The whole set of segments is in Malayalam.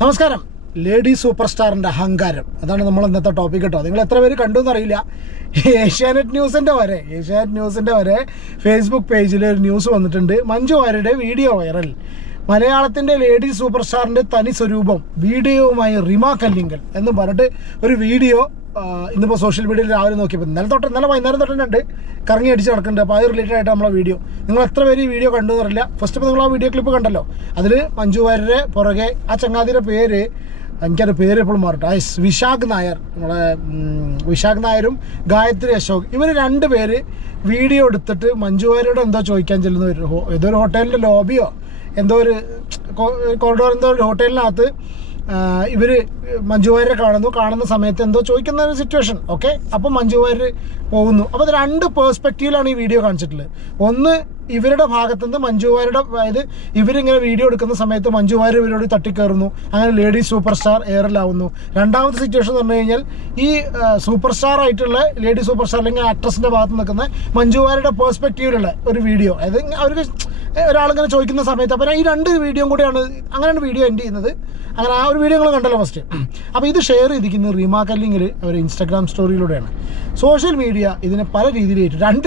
നമസ്കാരം. ലേഡി സൂപ്പർ സ്റ്റാറിൻ്റെ അഹങ്കാരം, അതാണ് നമ്മൾ ഇന്നത്തെ ടോപ്പിക് കേട്ടോ. നിങ്ങൾ എത്ര പേര് കണ്ടു എന്നറിയില്ല. ഏഷ്യാനെറ്റ് ന്യൂസിൻ്റെ വരെ ഫേസ്ബുക്ക് പേജിൽ ഒരു ന്യൂസ് വന്നിട്ടുണ്ട്. മഞ്ജു വാര്യരുടെ വീഡിയോ വൈറൽ. മലയാളത്തിൻ്റെ ലേഡി സൂപ്പർ സ്റ്റാറിൻ്റെ തനി സ്വരൂപം വീഡിയോവുമായി റിമ കല്ലിങ്കൽ എന്ന് പറഞ്ഞിട്ട് ഒരു വീഡിയോ ഇന്നിപ്പോൾ സോഷ്യൽ മീഡിയയിൽ രാവിലെ നോക്കിയപ്പോൾ ഇന്നലെ വൈകുന്നേരം തൊട്ടുണ്ട് കറങ്ങി അടിച്ച് നടക്കുന്നുണ്ട്. അപ്പോൾ അത് റിലേറ്റഡ് ആയിട്ട് നമ്മളെ വീഡിയോ നിങ്ങൾ എത്ര പേര് ഈ വീഡിയോ കണ്ടു എന്നറിയില്ല. ഫസ്റ്റ് ഇപ്പോൾ നിങ്ങൾ ആ വീഡിയോ ക്ലിപ്പ് കണ്ടല്ലോ. അതിൽ മഞ്ജു വാര്യരുടെ പുറകെ ആ ചങ്ങാതിയുടെ പേര് എനിക്കത് പേര് എപ്പോഴും മാറട്ടെ, വിശാഖ് നായർ, നമ്മളെ വിശാഖ് നായരും ഗായത്രി അശോക്, ഇവർ രണ്ട് പേര് വീഡിയോ എടുത്തിട്ട് മഞ്ജു വാര്യരോട് എന്തോ ചോദിക്കാൻ ചെല്ലുന്ന ഏതോ ഒരു ഹോട്ടലിൻ്റെ ലോബിയോ എന്തോ ഒരു കോറിഡോർ എന്തോ ഒരു ഹോട്ടലിനകത്ത് ഇവർ മഞ്ജു വാര്യരെ കാണുന്ന സമയത്ത് എന്തോ ചോദിക്കുന്ന ഒരു സിറ്റുവേഷൻ. ഓക്കെ, അപ്പം മഞ്ജു വാര്യർ പോകുന്നു. അപ്പോൾ അത് രണ്ട് പേഴ്സ്പെക്റ്റീവിലാണ് ഈ വീഡിയോ കാണിച്ചിട്ടുള്ളത്. ഒന്ന് ഇവരുടെ ഭാഗത്തുനിന്ന് മഞ്ജു വാര്യരുടെ, അതായത് ഇവരിങ്ങനെ വീഡിയോ എടുക്കുന്ന സമയത്ത് മഞ്ജു വാര്യർ ഇവരോട് തട്ടിക്കയറുന്നു, അങ്ങനെ ലേഡി സൂപ്പർ സ്റ്റാർ എയറിലാവുന്നു. രണ്ടാമത്തെ സിറ്റുവേഷൻ എന്ന് പറഞ്ഞു കഴിഞ്ഞാൽ ഈ സൂപ്പർ സ്റ്റാർ ആയിട്ടുള്ള ലേഡി സൂപ്പർ സ്റ്റാർ അല്ലെങ്കിൽ ആക്ട്രസിൻ്റെ ഭാഗത്ത് നിൽക്കുന്ന മഞ്ജു വാര്യരുടെ പേഴ്സ്പെക്റ്റീവിലുള്ള ഒരു വീഡിയോ, അതായത് അവർക്ക് ഒരാളിങ്ങനെ ചോദിക്കുന്ന സമയത്ത്. അപ്പോൾ ഈ രണ്ട് വീഡിയോയും കൂടിയാണ് അങ്ങനെയാണ് വീഡിയോ എൻഡ് ചെയ്യുന്നത്. അങ്ങനെ ആ ഒരു വീഡിയോ നിങ്ങൾ കണ്ടല്ലോ ഫസ്റ്റ്. അപ്പോൾ ഇത് ഷെയർ ചെയ്തിരിക്കുന്നത് റിമ കല്ലിങ്കൽ അവർ ഇൻസ്റ്റാഗ്രാം സ്റ്റോറിയിലൂടെയാണ്. സോഷ്യൽ മീഡിയ ഇതിനെ പല രീതിയിൽ രണ്ട്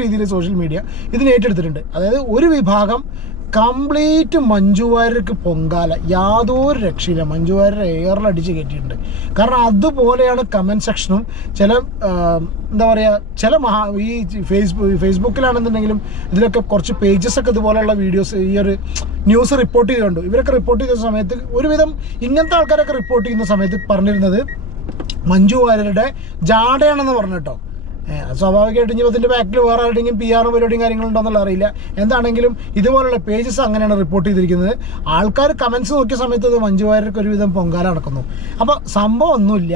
രീതിയിൽ സോഷ്യൽ മീഡിയ ഇതിനെ ഏറ്റെടുത്തിട്ടുണ്ട്. അതായത് ഒരു വിഭാഗം കംപ്ലീറ്റ് മഞ്ജു വാര്യർക്ക് പൊങ്കാല, യാതൊരു രക്ഷയില്ല, മഞ്ജു വാര്യർ എയറിലടിച്ച് കയറ്റിയിട്ടുണ്ട്. കാരണം അതുപോലെയാണ് കമൻറ്റ് സെക്ഷനും. ചില എന്താ പറയുക, ചില ഈ ഫേസ്ബുക്കിലാണെന്നുണ്ടെങ്കിലും ഇതിലൊക്കെ കുറച്ച് പേജസൊക്കെ ഇതുപോലെയുള്ള വീഡിയോസ് ഈ ഒരു ന്യൂസ് റിപ്പോർട്ട് ചെയ്തുകൊണ്ട് ഇവരൊക്കെ റിപ്പോർട്ട് ചെയ്ത സമയത്ത് ഒരുവിധം ഇങ്ങനത്തെ ആൾക്കാരൊക്കെ റിപ്പോർട്ട് ചെയ്യുന്ന സമയത്ത് പറഞ്ഞിരുന്നത് മഞ്ജു വാര്യരുടെ ജാടയാണെന്ന് പറഞ്ഞു കേട്ടോ. സ്വാഭാവികമായിട്ട് ഇനി അതിൻ്റെ ബാക്കിൽ വേറെ ആരുടെയും PR പരിപാടിയും കാര്യങ്ങളുണ്ടോ എന്നുള്ള അറിയില്ല. എന്താണെങ്കിലും ഇതുപോലുള്ള പേജസ് അങ്ങനെയാണ് റിപ്പോർട്ട് ചെയ്തിരിക്കുന്നത്. ആൾക്കാർ കമൻസ് നോക്കിയ സമയത്ത് അത് മഞ്ജു വാര്യർക്ക് ഒരുവിധം പൊങ്കാല നടക്കുന്നു. അപ്പോൾ സംഭവം ഒന്നുമില്ല.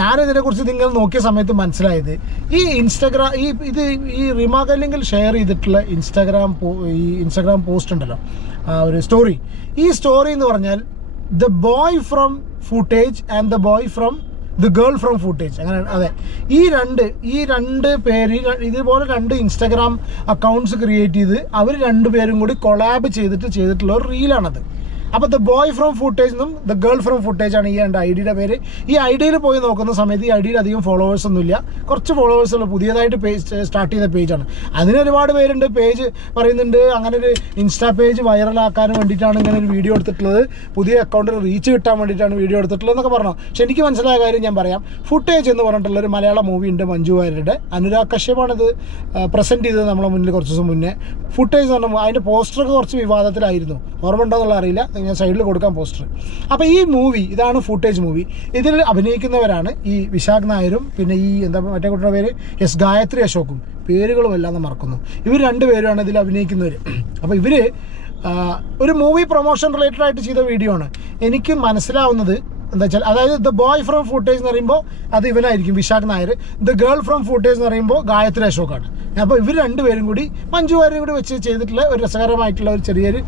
ഞാനിതിനെക്കുറിച്ച് നിങ്ങൾ നോക്കിയ സമയത്ത് മനസ്സിലായത് ഈ ഈ റിമ കല്ലിങ്കൽ ഷെയർ ചെയ്തിട്ടുള്ള ഇൻസ്റ്റാഗ്രാം പോസ്റ്റ് ഉണ്ടല്ലോ, ഒരു സ്റ്റോറി. ഈ സ്റ്റോറി എന്ന് പറഞ്ഞാൽ the boy from footage and the boy from the girl from footage, അങ്ങനെ. അതെ, ഈ രണ്ട് പേര് ഇതുപോലെ രണ്ട് ഇൻസ്റ്റാഗ്രാം അക്കൗണ്ട്സ് ക്രിയേറ്റ് ചെയ്ത് അവർ രണ്ടുപേരും കൂടി കൊളാബ് ചെയ്തിട്ടുള്ള ഒരു റീലാണത്. അപ്പോൾ ദ ബോയ് ഫ്രം ഫുട്ടേജ് എന്നും ദ ഗേൾ ഫ്രം ഫുട്ടേജ് ആണ് ഈ രണ്ട് ഐഡിയുടെ പേര്. ഈ ഐഡിയിൽ പോയി നോക്കുന്ന സമയത്ത് ഈ ഐഡിയിൽ അധികം ഫോളോവേഴ്സ് ഒന്നുമില്ല, കുറച്ച് ഫോളോവേഴ്സുള്ള പുതിയതായിട്ട് സ്റ്റാർട്ട് ചെയ്ത പേജാണ്. അതിന് ഒരുപാട് പേരുണ്ട്. പേജ് പറയുന്നുണ്ട് അങ്ങനെ ഒരു ഇൻസ്റ്റാ പേജ് വൈറലാക്കാൻ വേണ്ടിയിട്ടാണ് ഇങ്ങനെ ഒരു വീഡിയോ എടുത്തിട്ടുള്ളത്, പുതിയ അക്കൗണ്ടിൽ റീച്ച് കിട്ടാൻ വേണ്ടിയിട്ടാണ് വീഡിയോ എടുത്തിട്ടുള്ളത് എന്നൊക്കെ പറഞ്ഞു. പക്ഷെ എനിക്ക് മനസ്സിലായ കാര്യം ഞാൻ പറയാം. ഫുട്ടേജ് എന്ന് പറഞ്ഞിട്ടുള്ളൊരു മലയാള മൂവി ഉണ്ട് മഞ്ജു വാര്യരുടെ. അനുരാഗ് കശ്യപാണിത് പ്രസൻറ്റ് ചെയ്തത് നമ്മളെ മുന്നിൽ കുറച്ച് ദിവസം മുന്നേ. ഫുട്ടേജ് എന്ന് പറഞ്ഞാൽ അതിൻ്റെ പോസ്റ്ററൊക്കെ കുറച്ച് വിവാദത്തിലായിരുന്നു, ഓർമ്മ ഉണ്ടോ എന്നുള്ള അറിയില്ല, ഞാൻ സൈഡിൽ കൊടുക്കാം പോസ്റ്റർ. അപ്പോൾ ഈ മൂവി ഇതാണ് ഫുട്ടേജ് മൂവി. ഇതിൽ അഭിനയിക്കുന്നവരാണ് ഈ വിശാഖ് നായരും പിന്നെ ഈ മറ്റേ കുട്ടിയുടെ പേര് ഗായത്രി അശോകും. പേരുകളും എല്ലാം മറക്കുന്നു. ഇവർ രണ്ടുപേരുമാണ് ഇതിൽ അഭിനയിക്കുന്നവർ. അപ്പോൾ ഇവർ ഒരു മൂവി പ്രൊമോഷൻ റിലേറ്റഡ് ആയിട്ട് ചെയ്ത വീഡിയോ ആണ്. എനിക്ക് മനസ്സിലാവുന്നത് എന്താ വെച്ചാൽ, അതായത് ദ ബോയ് ഫ്രം ഫുട്ടേജ് എന്ന് പറയുമ്പോൾ അത് ഇവനായിരിക്കും Vishakh Nair, the girl from footage എന്ന് പറയുമ്പോൾ ഗായത്രി അശോകാണ്. അപ്പോൾ ഇവർ രണ്ടുപേരും കൂടി മഞ്ജു വാര്യരും കൂടി വെച്ച് ചെയ്തിട്ടുള്ള ഒരു രസകരമായിട്ടുള്ള ഒരു ചെറിയൊരു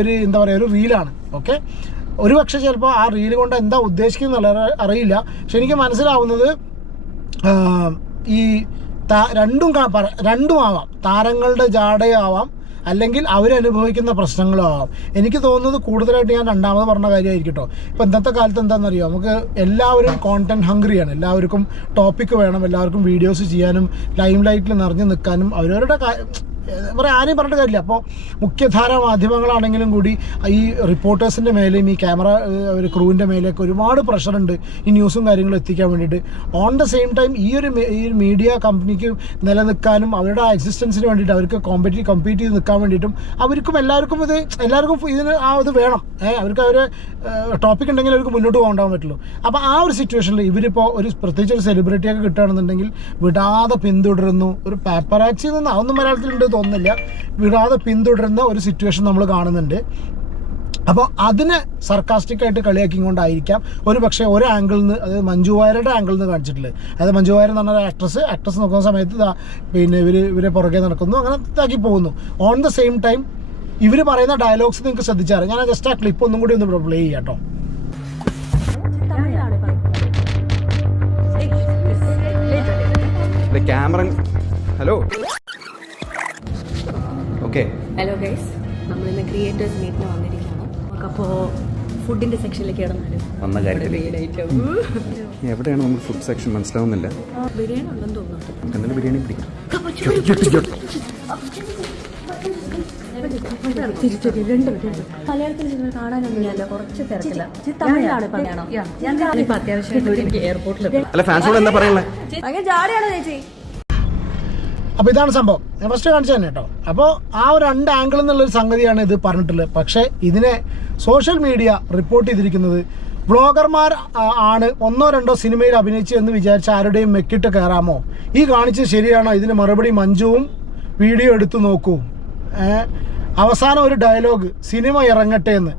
ഒരു എന്താ പറയുക, ഒരു റീലാണ്. ഓക്കെ, ഒരു പക്ഷേ ചിലപ്പോൾ ആ റീല് കൊണ്ട് എന്താ ഉദ്ദേശിക്കുന്നത് അറിയില്ല. പക്ഷെ എനിക്ക് മനസ്സിലാവുന്നത് ഈ രണ്ടും ആവാം, താരങ്ങളുടെ ജാടയാവാം, അല്ലെങ്കിൽ അവരനുഭവിക്കുന്ന പ്രശ്നങ്ങളും ആവാം. എനിക്ക് തോന്നുന്നത് കൂടുതലായിട്ട് ഞാൻ രണ്ടാമത് പറഞ്ഞ കാര്യമായിരിക്കും കേട്ടോ. ഇപ്പോൾ ഇന്നത്തെ കാലത്ത് എന്താണെന്നറിയോ, നമുക്ക് എല്ലാവരും കോണ്ടന്റ് ഹംഗ്രിയാണ്. എല്ലാവർക്കും ടോപ്പിക്ക് വേണം, എല്ലാവർക്കും വീഡിയോസ് ചെയ്യാനും ലൈം ലൈറ്റിൽ നിറഞ്ഞു നിൽക്കാനും അവരവരുടെ ആരെയും പറഞ്ഞിട്ട് കാര്യമില്ല. അപ്പോൾ മുഖ്യധാര മാധ്യമങ്ങളാണെങ്കിലും കൂടി ഈ റിപ്പോർട്ടേഴ്സിൻ്റെ മേലെയും ഈ ക്യാമറ ഒരു ക്രൂവിൻ്റെ മേലെയൊക്കെ ഒരുപാട് പ്രഷറുണ്ട് ഈ ന്യൂസും കാര്യങ്ങളും എത്തിക്കാൻ വേണ്ടിയിട്ട്. ഓൺ ദ സെയിം ടൈം ഈ മീഡിയ കമ്പനിക്ക് നിലനിൽക്കാനും അവരുടെ എക്സിസ്റ്റൻസിന് വേണ്ടിയിട്ട് അവർക്ക് കമ്പീറ്റ് ചെയ്ത് നിൽക്കാൻ വേണ്ടിയിട്ടും എല്ലാവർക്കും ഇതിന് ഇത് വേണം. അവർക്ക് ടോപ്പിക് ഉണ്ടെങ്കിൽ അവർക്ക് മുന്നോട്ട് പോകാൻ പറ്റുള്ളൂ. അപ്പോൾ ആ ഒരു സിറ്റുവേഷനിൽ ഇവരിപ്പോൾ പ്രത്യേകിച്ച് ഒരു സെലിബ്രിറ്റിയൊക്കെ കിട്ടുകയാണെന്നുണ്ടെങ്കിൽ വിടാതെ പിന്തുടരുന്നു. ഒരു പാപ്പറാച്ചി നിന്ന് അതൊന്നും മലയാളത്തിലുണ്ട് തോന്നുന്നില്ല, വിടാതെ പിന്തുടരുന്ന ഒരു സിറ്റുവേഷൻ നമ്മൾ കാണുന്നുണ്ട്. അപ്പോൾ അതിനെ സർക്കാസ്റ്റിക്കായിട്ട് കളിയാക്കിക്കൊണ്ടായിരിക്കാം ഒരു പക്ഷേ ഒരു ആംഗിളിൽ നിന്ന്, അതായത് മഞ്ജു വാര്യരുടെ ആംഗിളിൽ നിന്ന് കാണിച്ചിട്ടുള്ളത്. അതായത് മഞ്ജു വാര്യർ എന്ന് പറഞ്ഞ ആക്ട്രസ് നോക്കുന്ന സമയത്ത് പിന്നെ ഇവരെ പുറകെ നടക്കുന്നു, അങ്ങനെ ഇതാക്കി പോകുന്നു. ഓൺ ദ സെയിം ടൈം ഇവർ പറയുന്ന ഡയലോഗ്സ് നിങ്ങൾക്ക് ശ്രദ്ധിച്ചാൽ, ഞാൻ ജസ്റ്റ് ആ ക്ലിപ്പ് ഒന്നും കൂടി ഒന്ന് പ്ലേ ചെയ്യാം കേട്ടോ. Camera hello. Okay, hello guys, നമ്മളിന്ന് ക്രിയേറ്റേഴ്സ് മീറ്റിന് വന്നിരിക്കുകയാണ്. നമുക്കപ്പോൾ ഫുഡിൻ്റെ സെക്ഷനിലേക്ക് കിടന്നാലും വന്ന കാര്യത്തിൽ എവിടെയാണ് നമുക്ക് ഫുഡ് സെക്ഷൻ മനസ്സിലാവുന്നില്ല. ബിരിയാണി ഉണ്ടെന്ന് തോന്നുന്നു. എന്നാലും ബിരിയാണി പിടിക്കും. മലയാളത്തിൽ സിനിമ കാണാനൊന്നുമില്ല, കുറച്ച് തിരക്കില്ല. തമിഴിലാണ് പറയാണോ? ഞാനിപ്പോൾ അത്യാവശ്യമായിട്ട് എയർപോർട്ടിൽ അല്ല ഫാൻസോട് എന്താ പറയുന്നത്? ഭയങ്കര ജാടിയാണോ ചേച്ചി? അപ്പോൾ ഇതാണ് സംഭവം. ഞാൻ ഫസ്റ്റ് കാണിച്ചു തന്നെ കേട്ടോ. അപ്പോൾ ആ ഒരു 2 ആംഗിൾ എന്നുള്ളൊരു സംഗതിയാണ് ഇത് പറഞ്ഞിട്ടുള്ളത്. പക്ഷേ ഇതിനെ സോഷ്യൽ മീഡിയ റിപ്പോർട്ട് ചെയ്തിരിക്കുന്നത് വ്ളോഗർമാർ ആണ് 1 or 2 സിനിമയിൽ അഭിനയിച്ചു എന്ന് വിചാരിച്ച ആരുടെയും മെക്കിട്ട് കയറാമോ, ഈ കാണിച്ചത് ശരിയാണോ, ഇതിന് മറുപടി മഞ്ജുവും വീഡിയോ എടുത്തു നോക്കൂ. അവസാനം ഒരു ഡയലോഗ്, സിനിമ ഇറങ്ങട്ടെ എന്ന്,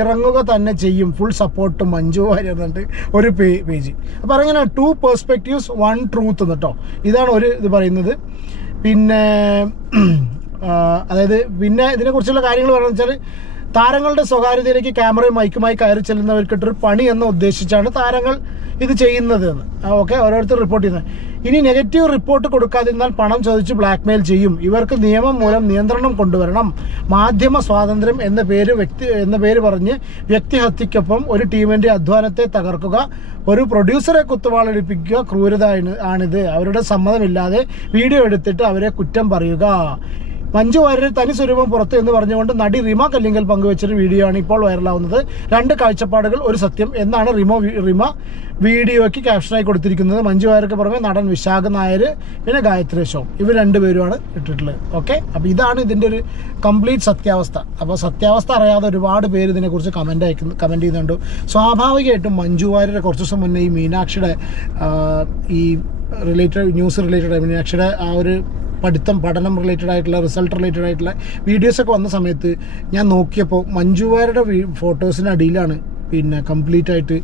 ഇറങ്ങുക തന്നെ ചെയ്യും, ഫുൾ സപ്പോർട്ട് മഞ്ജു വാര്യർ എന്നിട്ട് ഒരു പേജ്. അപ്പോൾ അങ്ങനെ 2 പെർസ്പെക്റ്റീവ്സ് 1 ട്രൂത്ത് കേട്ടോ. ഇതാണ് ഒരു ഇത് പറയുന്നത്. പിന്നെ അതായത് പിന്നെ ഇതിനെക്കുറിച്ചുള്ള കാര്യങ്ങൾ പറയുന്നത് വെച്ചാൽ താരങ്ങളുടെ സ്വകാര്യതയിലേക്ക് ക്യാമറയും മൈക്കുമായി കയറി ചെല്ലുന്നവർക്കിട്ടൊരു പണി എന്ന് ഉദ്ദേശിച്ചാണ് താരങ്ങൾ ഇത് ചെയ്യുന്നത് എന്ന്. ഓക്കെ, ഓരോരുത്തർ റിപ്പോർട്ട് ചെയ്യുന്നത്. ഇനി നെഗറ്റീവ് റിപ്പോർട്ട് കൊടുക്കാതിരുന്നാൽ പണം ചോദിച്ച് ബ്ലാക്ക്മെയിൽ ചെയ്യും. ഇവർക്ക് നിയമം മൂലം നിയന്ത്രണം കൊണ്ടുവരണം. മാധ്യമ സ്വാതന്ത്ര്യം എന്ന പേര് പറഞ്ഞ് വ്യക്തിഹത്യക്കൊപ്പം ഒരു ടീമിൻ്റെ അധ്വാനത്തെ തകർക്കുക, ഒരു പ്രൊഡ്യൂസറെ കുത്തുവാളടിപ്പിക്കുക ക്രൂരത ആണിത്. അവരുടെ സമ്മതമില്ലാതെ വീഡിയോ എടുത്തിട്ട് അവരെ കുറ്റം പറയുക. മഞ്ജു വാര്യർ തനി സ്വരൂപം പുറത്ത് എന്ന് പറഞ്ഞുകൊണ്ട് നടി റിമ കല്ലിങ്കൽ പങ്കുവച്ചൊരു വീഡിയോ ആണ് ഇപ്പോൾ വൈറലാവുന്നത്. 2 കാഴ്ചപ്പാടുകൾ ഒരു സത്യം എന്നാണ് റിമ വീഡിയോയ്ക്ക് ക്യാപ്ഷനായി കൊടുത്തിരിക്കുന്നത്. മഞ്ജു വാര്യർക്ക് പുറമെ നടൻ വിശാഖ് നായർ, പിന്നെ ഗായത്രി ഷോ, ഇവർ 2 പേരുമാണ് ഇട്ടിട്ടുള്ളത്. ഓക്കെ, അപ്പോൾ ഇതാണ് ഇതിൻ്റെ ഒരു കംപ്ലീറ്റ് സത്യാവസ്ഥ. അപ്പോൾ സത്യാവസ്ഥ അറിയാതെ ഒരുപാട് പേര് ഇതിനെക്കുറിച്ച് കമൻറ്റ് ചെയ്യുന്നുണ്ട്. സ്വാഭാവികമായിട്ടും മഞ്ജു വാര്യരെ കുറച്ച് ദിവസം മുന്നേ ഈ മീനാക്ഷിയുടെ ഈ ന്യൂസ് റിലേറ്റഡ് മീനാക്ഷിയുടെ ആ ഒരു പഠനം റിലേറ്റഡ് ആയിട്ടുള്ള റിസൾട്ട് റിലേറ്റഡ് ആയിട്ടുള്ള വീഡിയോസൊക്കെ വന്ന സമയത്ത് ഞാൻ നോക്കിയപ്പോൾ മഞ്ജു വാര്യരുടെ ഫോട്ടോസിന് അടിയിലാണ് പിന്നെ കംപ്ലീറ്റ് ആയിട്ട്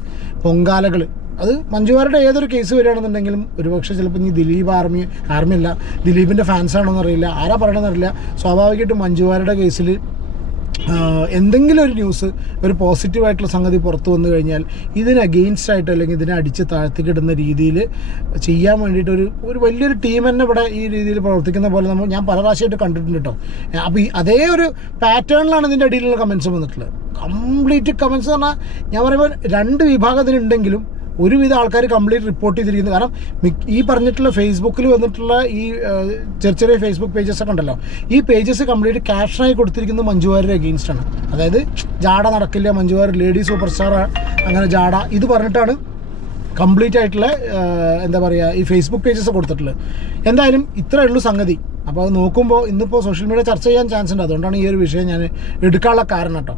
പൊങ്കാലകൾ. അത് മഞ്ജു വാര്യരുടെ ഏതൊരു കേസ് വരികയാണെന്നുണ്ടെങ്കിലും ഒരുപക്ഷെ ചിലപ്പോൾ ഇനി ദിലീപ് ആർമിയല്ല, ദിലീപിൻ്റെ ഫാൻസാണോന്ന് അറിയില്ല, ആരാ പറയണമെന്നറിയില്ല, സ്വാഭാവികമായിട്ടും മഞ്ജു വാര്യരുടെ കേസിൽ എന്തെങ്കിലും ഒരു ന്യൂസ്, ഒരു പോസിറ്റീവായിട്ടുള്ള സംഗതി പുറത്തു വന്നു കഴിഞ്ഞാൽ ഇതിന് അഗെയിൻസ്റ്റ് ആയിട്ട് അല്ലെങ്കിൽ ഇതിനെ അടിച്ച് താഴ്ത്തിക്കിടുന്ന രീതിയിൽ ചെയ്യാൻ വേണ്ടിയിട്ട് ഒരു വലിയൊരു ടീം തന്നെ ഇവിടെ ഈ രീതിയിൽ പ്രവർത്തിക്കുന്ന പോലെ ഞാൻ പല പ്രാവശ്യമായിട്ട് കണ്ടിട്ടുണ്ട് കേട്ടോ. അപ്പോൾ അതേ ഒരു പാറ്റേണിലാണ് ഇതിൻ്റെ അടിയിലുള്ള കമൻസ് വന്നിട്ടുള്ളത്. കംപ്ലീറ്റ് കമൻസ് പറഞ്ഞാൽ ഞാൻ പറയുമ്പോൾ 2 വിഭാഗത്തിനുണ്ടെങ്കിലും ഒരുവിധ ആൾക്കാർ കംപ്ലീറ്റ് റിപ്പോർട്ട് ചെയ്തിരിക്കുന്നത്. കാരണം ഈ പറഞ്ഞിട്ടുള്ള ഫേസ്ബുക്കിൽ വന്നിട്ടുള്ള ഈ ചെറിയ ഫേസ്ബുക്ക് പേജസൊക്കെ ഉണ്ടല്ലോ, ഈ പേജസ് കംപ്ലീറ്റ് ക്യാപ്ഷനായി കൊടുത്തിരിക്കുന്നത് മഞ്ജു വാര്യർ അഗെയിൻസ്റ്റാണ്. അതായത് ജാട നടക്കില്ല, Manju Warrier lady super star, അങ്ങനെ ജാട ഇത് പറഞ്ഞിട്ടാണ് കംപ്ലീറ്റ് ആയിട്ടുള്ള എന്താ പറയുക ഈ ഫേസ്ബുക്ക് പേജസ് കൊടുത്തിട്ടുള്ളത്. എന്തായാലും ഇത്രയേ ഉള്ളൂ സംഗതി. അപ്പോൾ അത് നോക്കുമ്പോൾ ഇന്നിപ്പോൾ സോഷ്യൽ മീഡിയ ചർച്ച ചെയ്യാൻ ചാൻസ് ഉണ്ട്. അതുകൊണ്ടാണ് ഈ ഒരു വിഷയം ഞാൻ എടുക്കാനുള്ള കാരണം കേട്ടോ.